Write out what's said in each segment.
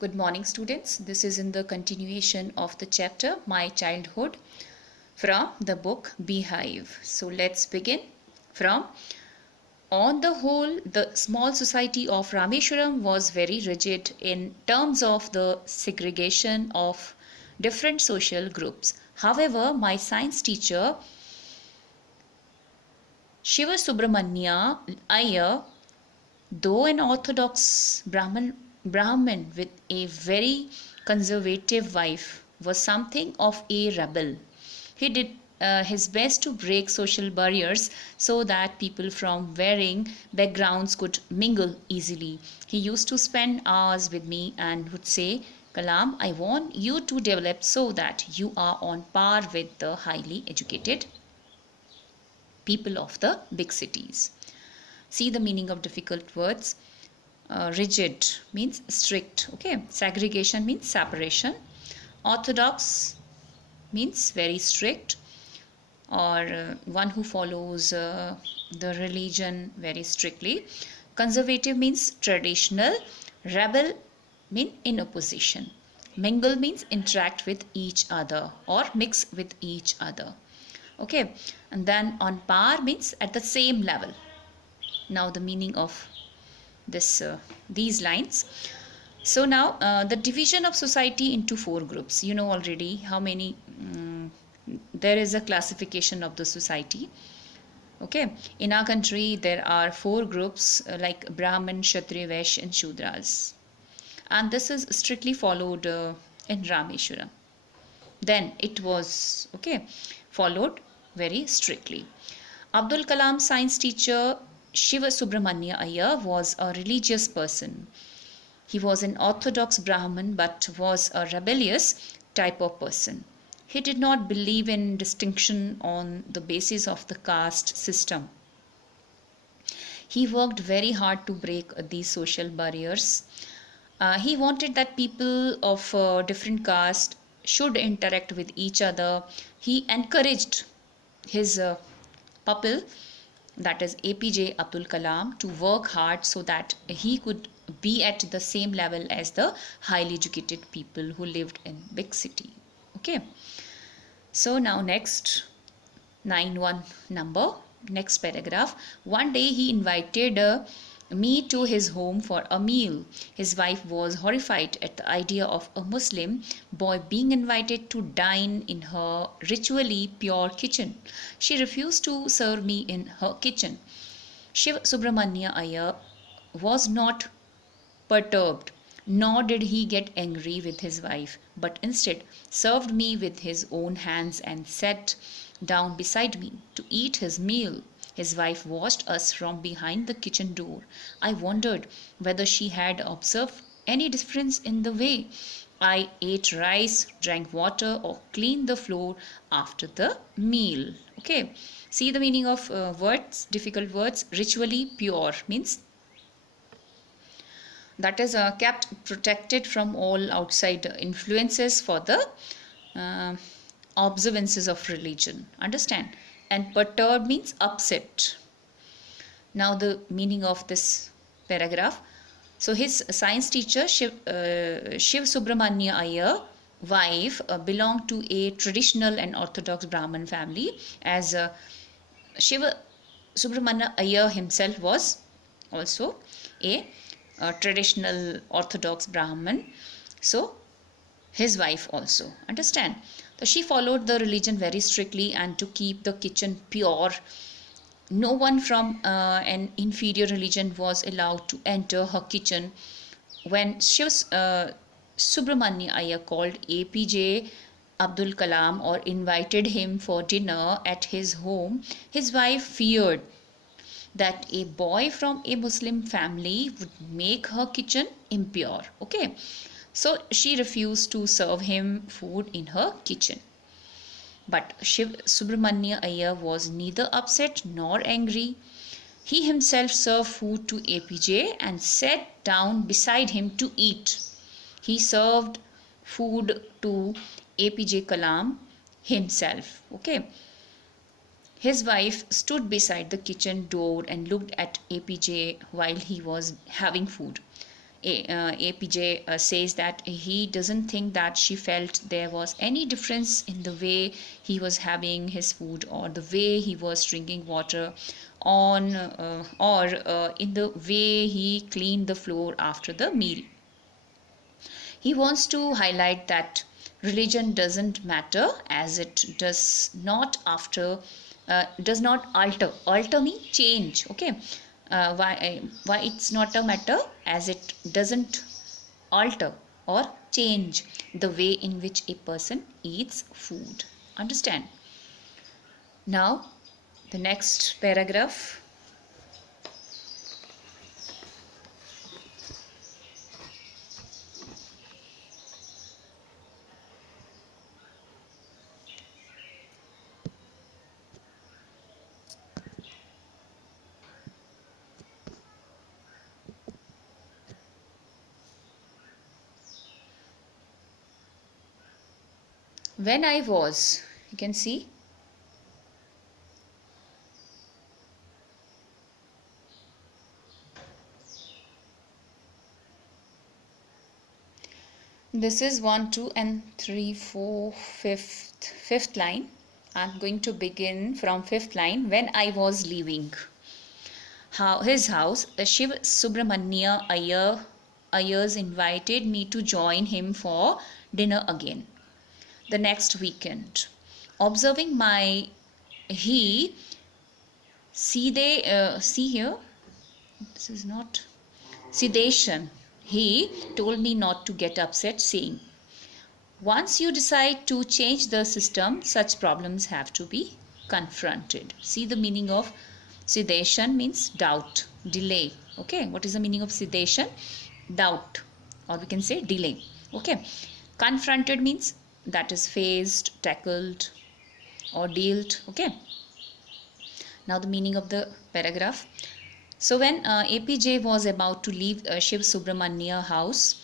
Good morning, students. This is in the continuation of the chapter My Childhood from the book Beehive. So let's begin from on the whole, the small society of Rameshwaram was very rigid in terms of the segregation of different social groups. However, my science teacher Shiva Subramanya Iyer, though an orthodox Brahmin with a very conservative wife, was something of a rebel. He did his best to break social barriers so that people from varying backgrounds could mingle easily. He used to spend hours with me and would say, Kalam, I want you to develop so that you are on par with the highly educated people of the big cities. See the meaning of difficult words. Rigid means strict. Okay. Segregation means separation. Orthodox means very strict, or one who follows the religion very strictly. Conservative means traditional. Rebel means in opposition. Mingle means interact with each other or mix with each other. Okay. And then on par means at the same level. Now the meaning of these lines. So now the division of society into four groups. You know already how many there is a classification of the society. Okay, in our country there are four groups like Brahmin, Kshatriya, Vaishya and Shudras, and this is strictly followed in Rameshwaram. Then it was followed very strictly. Abdul Kalam science teacher Shiva Subramanya Iyer was a religious person. He was an orthodox Brahmin but was a rebellious type of person. He did not believe in distinction on the basis of the caste system. He worked very hard to break these social barriers. He wanted that people of different caste should interact with each other. He encouraged his pupil, that is APJ Abdul Kalam, to work hard so that he could be at the same level as the highly educated people who lived in big city. Okay. So now next 9-1 number, next paragraph. One day he invited me to his home for a meal. His wife was horrified at the idea of a Muslim boy being invited to dine in her ritually pure kitchen. She refused to serve me in her kitchen. Shiv Subramanya Iyer was not perturbed, nor did he get angry with his wife, but instead served me with his own hands and sat down beside me to eat his meal. His wife watched us from behind the kitchen door. I wondered whether she had observed any difference in the way I ate rice, drank water, or cleaned the floor after the meal. Okay. See the meaning of words, difficult words. Ritually pure means that is kept protected from all outside influences for the observances of religion. Understand? And perturbed means upset. Now the meaning of this paragraph. So his science teacher Shiv Subramanya Iyer wife belonged to a traditional and orthodox Brahmin family, as Shiva Subramanya Iyer himself was also a traditional orthodox Brahmin. So his wife also. Understand? So she followed the religion very strictly, and to keep the kitchen pure, no one from an inferior religion was allowed to enter her kitchen. When Shiv Subramanya Iyer called APJ Abdul Kalam or invited him for dinner at his home, his wife feared that a boy from a Muslim family would make her kitchen impure. Okay. So she refused to serve him food in her kitchen. But Shiv Subramanya Iyer was neither upset nor angry. He himself served food to APJ and sat down beside him to eat. He served food to APJ Kalam himself. Okay. His wife stood beside the kitchen door and looked at APJ while he was having food. APJ says that he doesn't think that she felt there was any difference in the way he was having his food or the way he was drinking water on or in the way he cleaned the floor after the meal. He wants to highlight that religion doesn't matter, as it does not alter me change. Okay, why it's not a matter, as it doesn't alter or change the way in which a person eats food. Understand? Now the next paragraph. When I was, you can see, this is 1, 2 and 3, 4, fifth line. I'm going to begin from fifth line. When I was leaving his house, Shiv Subramanya Ayers invited me to join him for dinner again the next weekend. Observing my see here, this is not sedation, he told me not to get upset, saying, once you decide to change the system, such problems have to be confronted. See the meaning of sedation means doubt, delay. Okay, what is the meaning of sedation? Doubt, or we can say delay. Okay, confronted means that is faced, tackled or dealt. Okay, now the meaning of the paragraph. So when APJ was about to leave Shiv Subramanya house,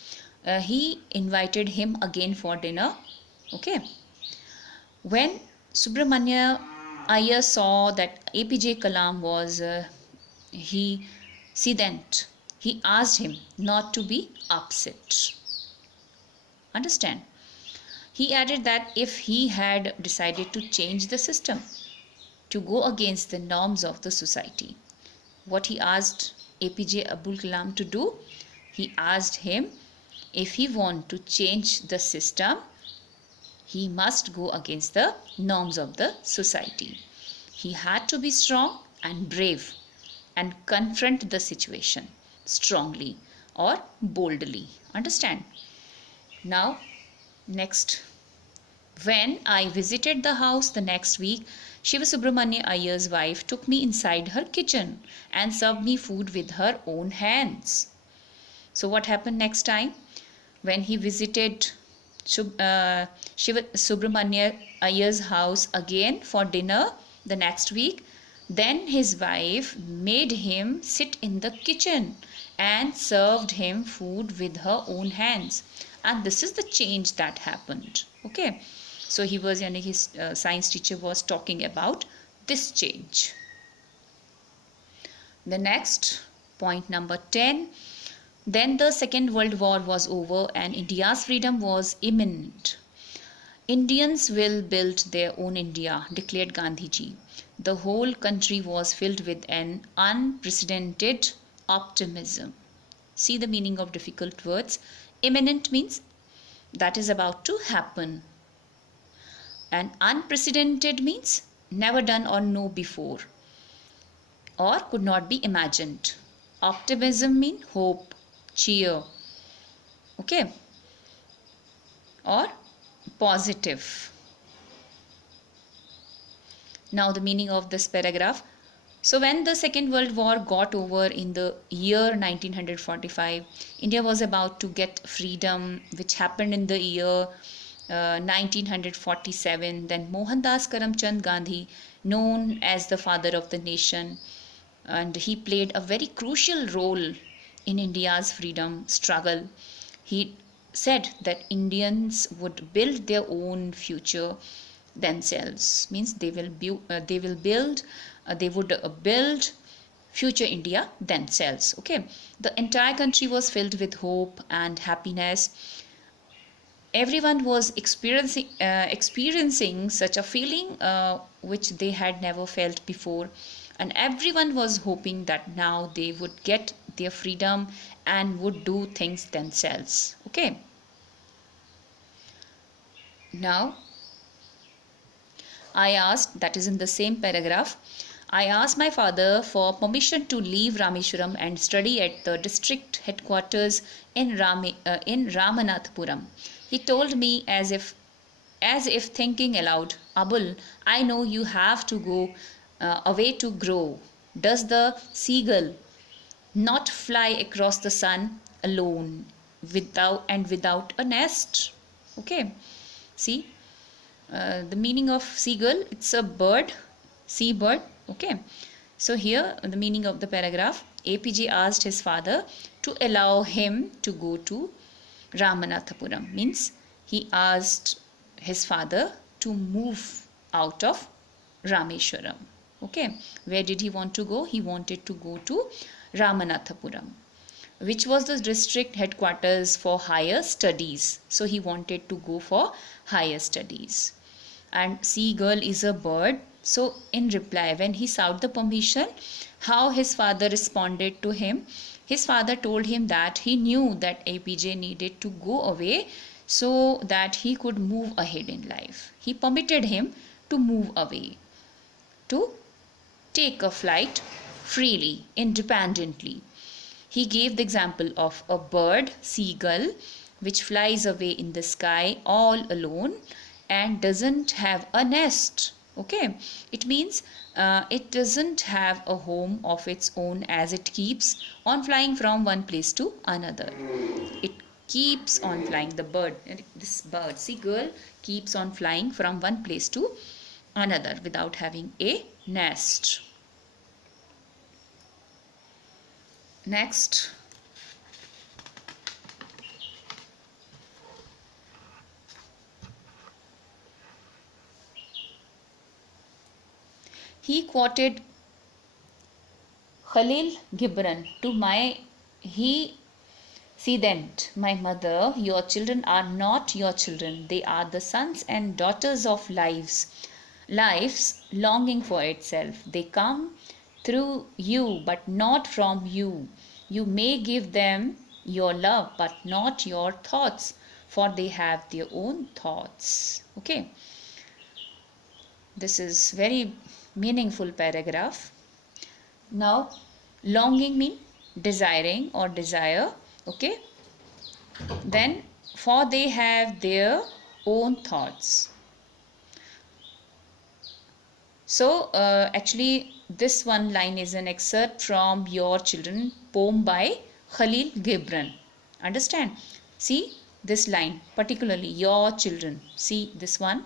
he invited him again for dinner. Okay, when Subramanya Iyer saw that APJ Kalam was he asked him not to be upset. Understand? He added that if he had decided to change the system, to go against the norms of the society, what he asked APJ Abdul Kalam to do, he asked him if he want to change the system, he must go against the norms of the society. He had to be strong and brave and confront the situation strongly or boldly. Understand? Now next, when I visited the house the next week, Shiva Subramanya Iyer's wife took me inside her kitchen and served me food with her own hands. So what happened next time? When he visited Shiva Subramanya Iyer's house again for dinner the next week, then his wife made him sit in the kitchen and served him food with her own hands. And this is the change that happened. Okay, so his science teacher was talking about this change. The next point, number 10. Then the Second World War was over and India's freedom was imminent. Indians will build their own India, declared Gandhiji. The whole country was filled with an unprecedented optimism. See the meaning of difficult words. Imminent means that is about to happen. And unprecedented means never done or no before, or could not be imagined. Optimism means hope, cheer. Okay, or positive. Now the meaning of this paragraph. So when the Second World War got over in the year 1945, India was about to get freedom, which happened in the year 1947. Then Mohandas Karamchand Gandhi, known as the father of the nation, and he played a very crucial role in India's freedom struggle. He said that Indians would build their own future themselves, means they would build future India themselves. Okay, the entire country was filled with hope and happiness. Everyone was experiencing such a feeling which they had never felt before, and everyone was hoping that now they would get their freedom and would do things themselves. Okay, now I asked, that is in the same paragraph, I asked my father for permission to leave Rameshwaram and study at the district headquarters in Ramanathapuram. He told me as if thinking aloud, Abul, I know you have to go away to grow. Does the seagull not fly across the sun alone without a nest? Okay, see, the meaning of seagull, it's a bird, sea bird. Okay, so here the meaning of the paragraph, APJ asked his father to allow him to go to Ramanathapuram, means he asked his father to move out of Rameshwaram. Okay, where did he want to go? He wanted to go to Ramanathapuram, which was the district headquarters for higher studies. So he wanted to go for higher studies. And seagull is a bird. So in reply, when he sought the permission, how his father responded to him? His father told him that he knew that APJ needed to go away so that he could move ahead in life. He permitted him to move away, to take a flight freely, independently. He gave the example of a bird, seagull, which flies away in the sky all alone and doesn't have a nest. Okay, it means it doesn't have a home of its own, as it keeps on flying from one place to another. It keeps on flying, the bird, this bird, seagull, keeps on flying from one place to another without having a nest. Next, he quoted Khalil Gibran to he see then, my mother, your children are not your children, they are the sons and daughters of life's longing for itself. They come through you but not from you. You may give them your love but not your thoughts, for they have their own thoughts. Okay, this is very meaningful paragraph. Now, longing mean desiring or desire. Okay, then for they have their own thoughts. So actually this one line is an excerpt from Your Children poem by Khalil Gibran. Understand? See this line, particularly your children. See this one,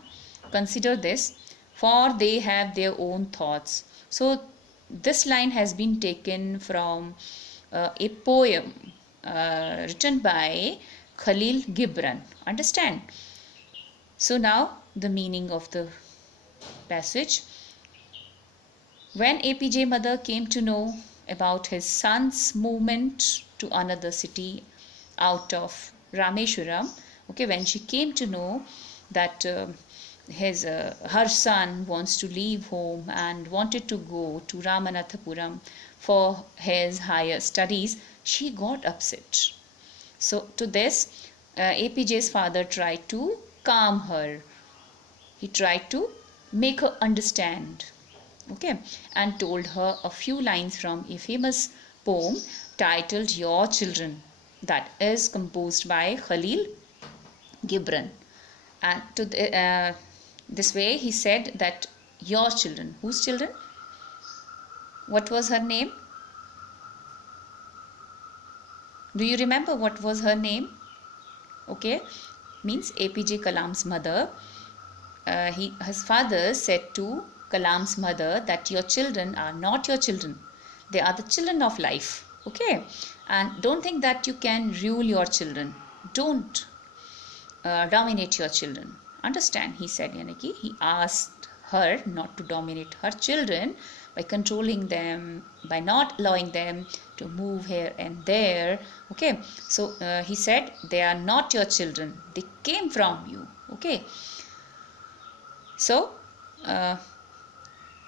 consider this, for they have their own thoughts. So this line has been taken from a poem written by Khalil Gibran. Understand? So now the meaning of the passage. When APJ mother came to know about his son's movement to another city out of Rameshwaram, okay, when she came to know that her son wants to leave home and wanted to go to Ramanathapuram for his higher studies, she got upset. So to this, APJ's father tried to calm her. He tried to make her understand, okay, and told her a few lines from a famous poem titled Your Children, that is composed by Khalil Gibran. And to this way he said that your children. Whose children? What was her name? Do you remember what was her name? Okay, means APJ Kalam's mother. His father said to Kalam's mother that your children are not your children. They are the children of life. Okay, and don't think that you can rule your children. Don't dominate your children. Understand? He said, he asked her not to dominate her children, by controlling them, by not allowing them to move here and there. Okay, so he said they are not your children, they came from you. Okay, so uh,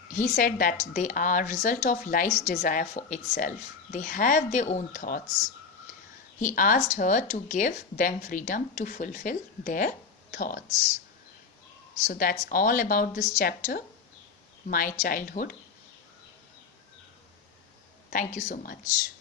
he said that they are result of life's desire for itself. They have their own thoughts. He asked her to give them freedom to fulfill their thoughts. So that's all about this chapter, My Childhood. Thank you so much.